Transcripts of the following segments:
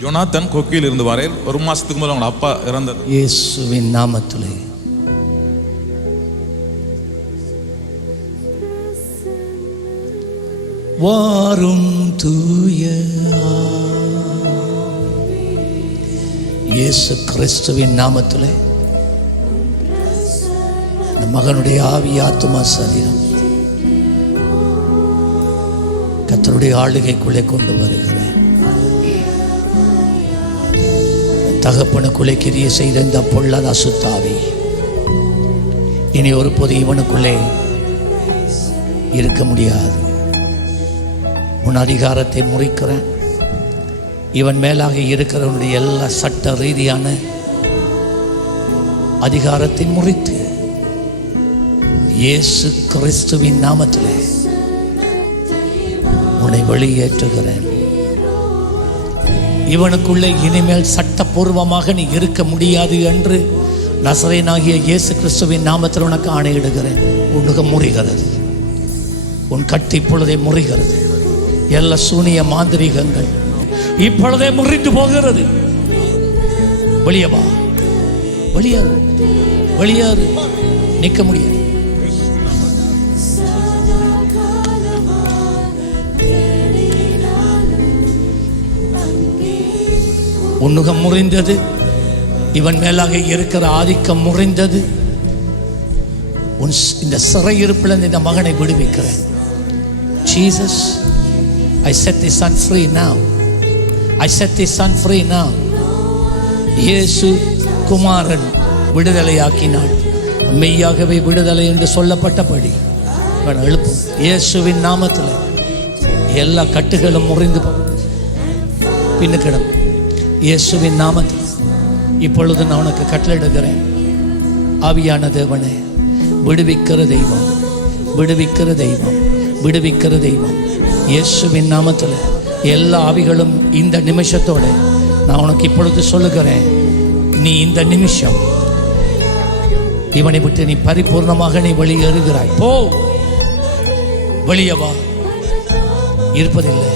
யோனாத்தன் கொக்கியில் இருந்து வரையில் ஒரு மாசத்துக்கு முதல்ல அவங்க அப்பா இறந்தது. இயேசுவின் நாமத்திலே. வாரும் தூய இயேசு கிறிஸ்துவின் நாமத்தில். இந்த மகனுடைய ஆவி ஆத்மா சரீரம். கத்தருடைய ஆளுகைக்குள்ளே கொண்டு வருகிறேன். தகப்பனுக்குள்ளே கிரிய செய்த இந்த பொல்லாத அசுத்தாவி. இனி ஒரு பொது இவனுக்குள்ளே இருக்க முடியாது. உன் அதிகாரத்தை முறிக்கிறேன். இவன் மேலாக இருக்கிறவனுடைய எல்லா சட்ட ரீதியான அதிகாரத்தை முறித்து இயேசு கிறிஸ்துவின் நாமத்தில் உன்னை வெளியேற்றுகிறேன். இவனுக்குள்ளே இனிமேல் சட்டப்பூர்வமாக நீ இருக்க முடியாது என்று நசரேனாகிய இயேசு கிறிஸ்துவின் நாமத்தில் உனக்கு ஆணையிடுகிறேன். உனக்கு முறிகிறது. உன் கட்டு இப்பொழுதே முறிகிறது. எல்லா சூனிய மாந்திரிகங்கள் இப்பொழுதே முறிந்து போகிறது. வெளியவா வெளியாறு. வெளியேறு. நிற்க முடியாது. உன்னுகம் முறிந்தது. இவன் மேலாக இருக்கிற ஆதிக்கம் முறிந்தது. உன் இந்த சிறையிருப்பில் இந்த மகனை விடுவிக்கிறேன். Jesus I set the son free நாம் I set the son free நாம் இயேசு குமாரன் விடுதலையாக்கினாள் மெய்யாகவே விடுதலை என்று சொல்லப்பட்டபடி. இவன் எழுப்பும். இயேசுவின் நாமத்தில் எல்லா கட்டுகளும் முறிந்து போ பின்னுக்கிடம் இயேசுவின் நாமத்தில் இப்பொழுது நான் உனக்கு கட்டளிடுகிறேன் ஆவியான தேவனே விடுவிக்கிற தெய்வம் விடுவிக்கிற தெய்வம் விடுவிக்கிற தெய்வம். இயேசுவின் நாமத்தில் எல்லா ஆவிகளும் இந்த நிமிஷத்தோட நான் உனக்கு இப்பொழுது சொல்லுகிறேன். நீ இந்த நிமிஷம் இவனை விட்டு நீ பரிபூர்ணமாக நீ வெளியேறுகிறாய் போ. வெளியே வா. இருப்பதில்லை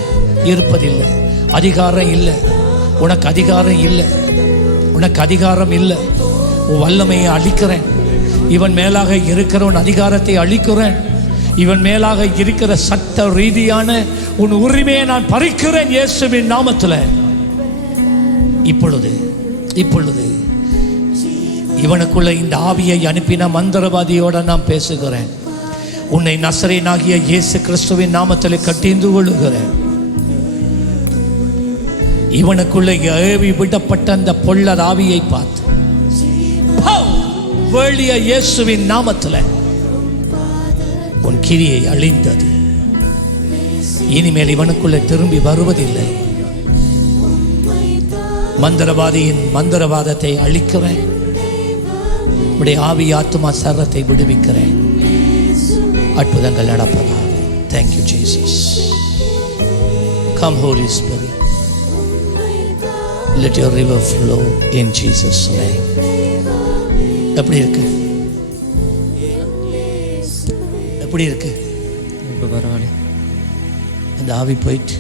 இருப்பதில்லை. அதிகாரம் இல்லை. உனக்கு அதிகாரம் இல்லை. உனக்கு அதிகாரம் இல்லை. உன் வல்லமையை அழிக்கிறேன். இவன் மேலாக இருக்கிறவன் அதிகாரத்தை அழிக்கிறேன். இவன் மேலாக இருக்கிற சட்ட ரீதியான உன் உரிமையை நான் பறிக்கிறேன் இயேசுவின் நாமத்தில். இப்பொழுது இப்பொழுது இவனுக்குள்ள இந்த ஆவியை அனுப்பின மந்திரவாதியோட நான் பேசுகிறேன். உன்னை நசரேனாகிய இயேசு கிறிஸ்துவின் நாமத்தில் கட்டிந்து கொள்ளுகிறேன் இவனுக்குள்ளே ஏவி விடப்பட்ட அந்த பொல்லர் ஆவியை பார்த்து வெளிய இயேசுவின் நாமத்தில் உன் கிரியை அழிந்தது. இனிமேல் இவனுக்குள்ளே திரும்பி வருவதில்லை. மந்திரவாதியின் மந்திரவாதத்தை அழிக்கிறேன். உடைய ஆவி ஆத்துமா சரத்தை விடுவிக்கிறேன். அற்புதங்கள் நடப்பதாக. Thank you Jesus come holy spirit let your river flow in Jesus name எப்படி இருக்கு? எப்படி இருக்கு? இப்போ பரவாயில்ல. அந்த ஆவி போயிட்டு